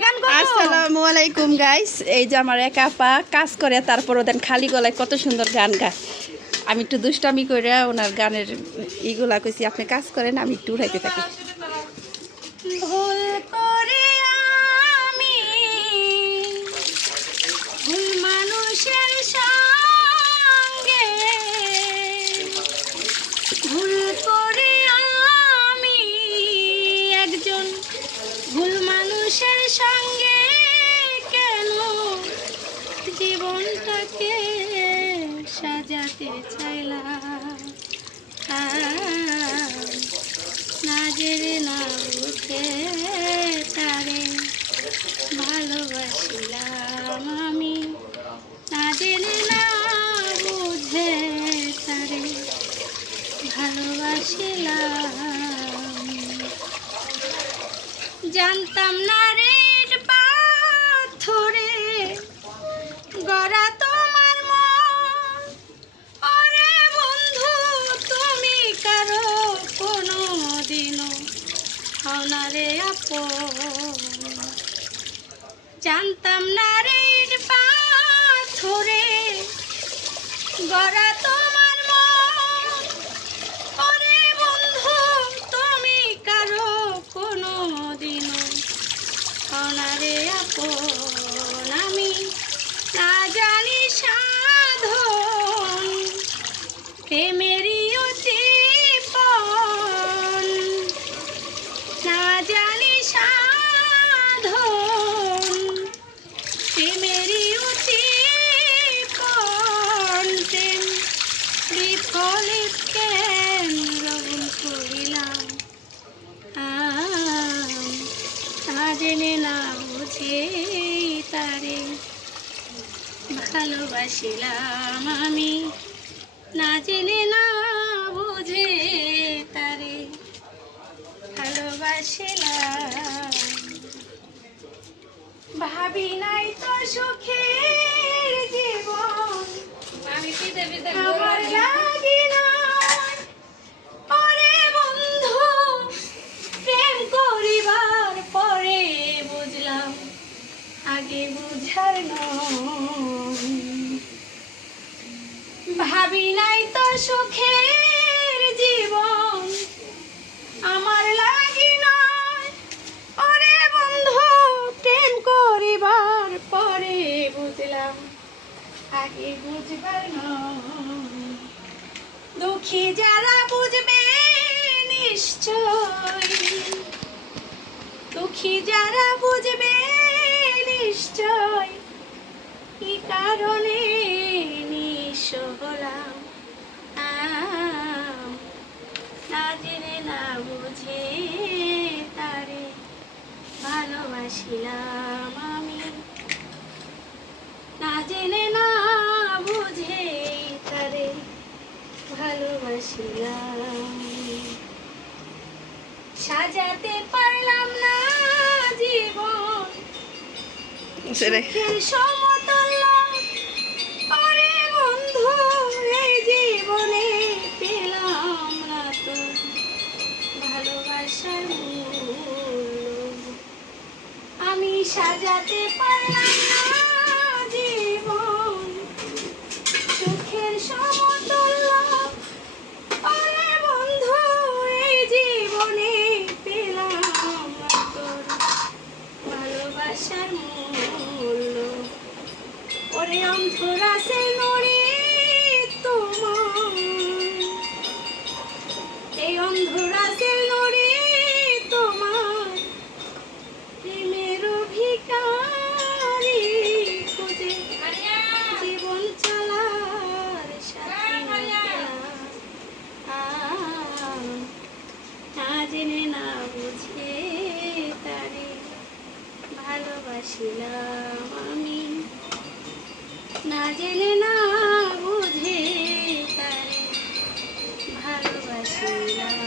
আসসালামু আলাইকুম গাইস। এই যে আমার এক আপা কাজ করে, তারপর ওদের খালি গলায় কত সুন্দর গান গায়। আমি একটু দুষ্টামি করে ওনার গানের এইগুলা কইছি, আপনি কাজ করেন, আমি একটু উঠাইতে থাকি। ভুল করে আমি ভুল মানুষের সঙ্গে, ভুল করে আমি একজন ভুল মানুষের সঙ্গে কেন জীবনটাকে সাজাতে চাইলাম, না জেনে না বুঝে তারে ভালোবাসিলাম আমি, না জেনে না বুঝে তারে ভালোবাসিলাম। জানতাম না রে পাথরে গড়া তোমার মন, ওরে বন্ধু তুমি কারো কোনো দিনও হও না রে আপন। জানতাম না রে পাথরে গড়া তোমার মন, ওরে বন্ধু তুমি কারো কোনো দিনও হও না রে আপন। আমি না জানি সাধন প্রেমেরই উদ্দীপন, না জানি সাধন প্রেমেরই উদ্দীপন। প্রেম বিফলে কেন রবন করিলাম, না জেনে না বুঝে তারে ভালোবাসিলাম আমি, না জেনে না বুঝে তারে ভালোবাসিলাম। ভাবি নাই তো সুখের জীবন আমার লাগি না, ওরে বন্ধু প্রেম করিবার পরে বুঝলাম আগে বুঝার নয়। ভাবি নাই তো সুখের জীবন আমার লাগি নয়, ওরে বন্ধু প্রেম করিবার পরে বুঝলাম আগে বুঝবার নয়। দুঃখী যারা বুঝবে নিশ্চয়, দুঃখী যারা বুঝবে নিশ্চয় কি কারণে নিঃস্ব হলাম, না জেনে না বুঝে তারে ভালোবাসিলাম আমি, না জেনে না বুঝে তারে ভালোবাসিলাম। সাজাতে পারলাম না জীবন সুখের সমতুল্য, ওরে বন্ধু এই জীবনে পেলাম না তো ভালোবাসার মূল্য। আমি সাজাতে পারলাম না জীবন সুখের সমতুল্য, ওরে বন্ধু এই জীবনে পেলাম না তোর ভালোবাসার মূল্য। ওরে অন্তরাসে নড়ি তোমার, এই অন্ধরাসে নড়ি তোমার প্রেমের ভিখারি খুঁজে জীবন চলার সাথী না জেনে না বুঝে তারে ভালোবাসিলাম আমি, না জেনে না বুঝে তারে ভালোবাসিলাম।